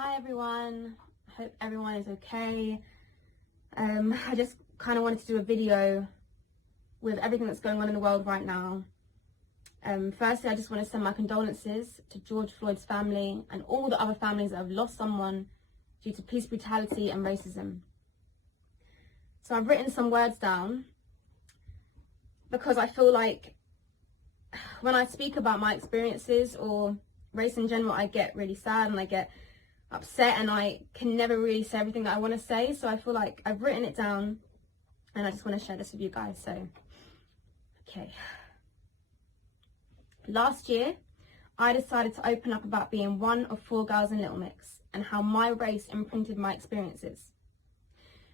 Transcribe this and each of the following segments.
Hi everyone, I hope everyone is okay. I just kind of wanted to do a video with everything that's going on in the world right now. Firstly, I just want to send my condolences to George Floyd's family and all the other families that have lost someone due to police brutality and racism. So I've written some words down because I feel like when I speak about my experiences or race in general, I get really sad and I get upset and I can never really say everything that I want to say. So I feel like I've written it down and I just want to share this with you guys. So, okay. Last year, I decided to open up about being one of 4 girls in Little Mix and how my race imprinted my experiences.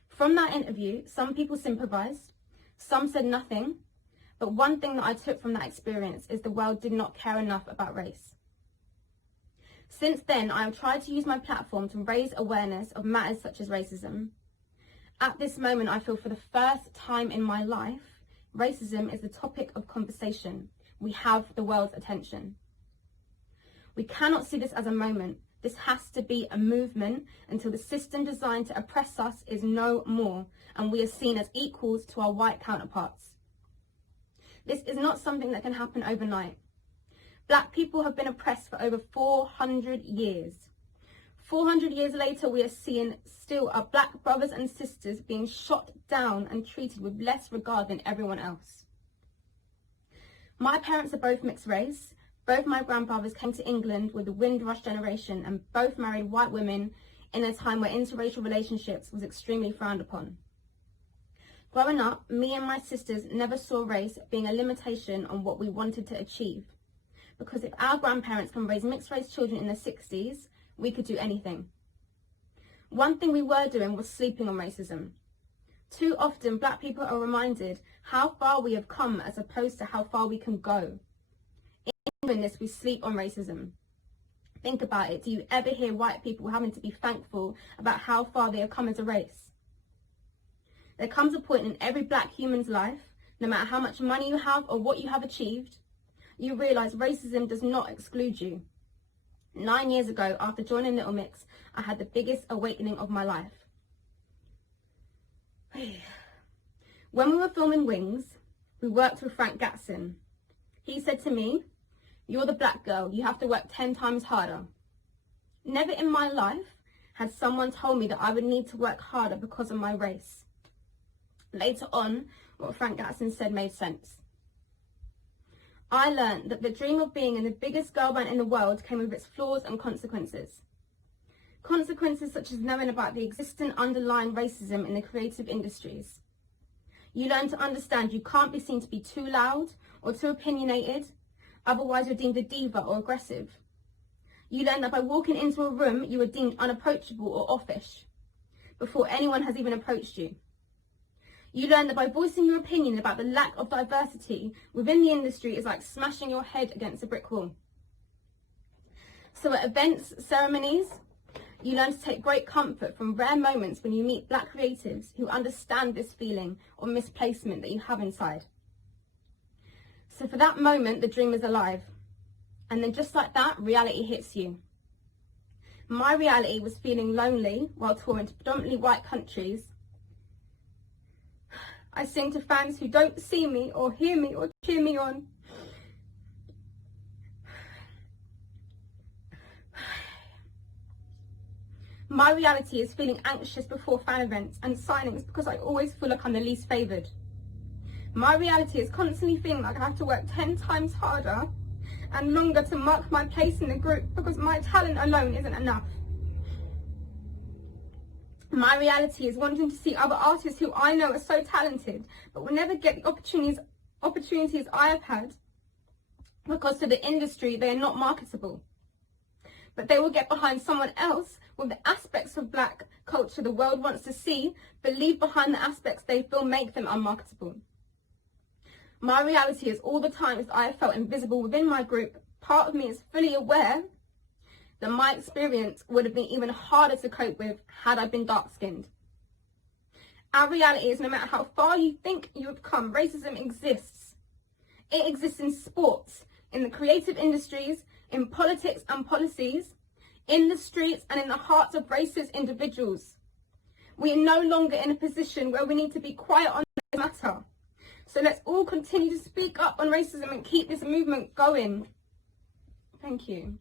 From that interview, some people sympathized, some said nothing, but one thing that I took from that experience is the world did not care enough about race. Since then, I have tried to use my platform to raise awareness of matters such as racism. At this moment, I feel for the first time in my life, racism is the topic of conversation. We have the world's attention. We cannot see this as a moment. This has to be a movement until the system designed to oppress us is no more and we are seen as equals to our white counterparts. This is not something that can happen overnight. Black people have been oppressed for over 400 years. 400 years later, we are seeing still our black brothers and sisters being shot down and treated with less regard than everyone else. My parents are both mixed race. Both my grandfathers came to England with the Windrush generation and both married white women in a time where interracial relationships was extremely frowned upon. Growing up, me and my sisters never saw race being a limitation on what we wanted to achieve. Because if our grandparents can raise mixed race children in the 60s, we could do anything. One thing we were doing was sleeping on racism. Too often, black people are reminded how far we have come as opposed to how far we can go. In doing this, we sleep on racism. Think about it. Do you ever hear white people having to be thankful about how far they have come as a race? There comes a point in every black human's life, no matter how much money you have or what you have achieved, you realise racism does not exclude you. 9 years ago, after joining Little Mix, I had the biggest awakening of my life. When we were filming Wings, we worked with Frank Gatson. He said to me, "You're the black girl, you have to work 10 times harder." Never in my life had someone told me that I would need to work harder because of my race. Later on, what Frank Gatson said made sense. I learned that the dream of being in the biggest girl band in the world came with its flaws and consequences. Consequences such as knowing about the existing underlying racism in the creative industries. You learn to understand you can't be seen to be too loud or too opinionated, otherwise you're deemed a diva or aggressive. You learn that by walking into a room, you are deemed unapproachable or offish before anyone has even approached you. You learn that by voicing your opinion about the lack of diversity within the industry is like smashing your head against a brick wall. So at events, ceremonies, you learn to take great comfort from rare moments when you meet black creatives who understand this feeling of misplacement that you have inside. So for that moment, the dream is alive. And then just like that, reality hits you. My reality was feeling lonely while touring to predominantly white countries. I sing to fans who don't see me or hear me or cheer me on. My reality is feeling anxious before fan events and signings because I always feel like I'm the least favoured. My reality is constantly feeling like I have to work 10 times harder and longer to mark my place in the group because my talent alone isn't enough. My reality is wanting to see other artists who I know are so talented, but will never get the opportunities I have had because to the industry they are not marketable. But they will get behind someone else with the aspects of black culture the world wants to see, but leave behind the aspects they feel make them unmarketable. My reality is all the times I have felt invisible within my group, part of me is fully aware that my experience would have been even harder to cope with had I been dark-skinned. Our reality is no matter how far you think you have come, racism exists. It exists in sports, in the creative industries, in politics and policies, in the streets and in the hearts of racist individuals. We are no longer in a position where we need to be quiet on this matter. So let's all continue to speak up on racism and keep this movement going. Thank you.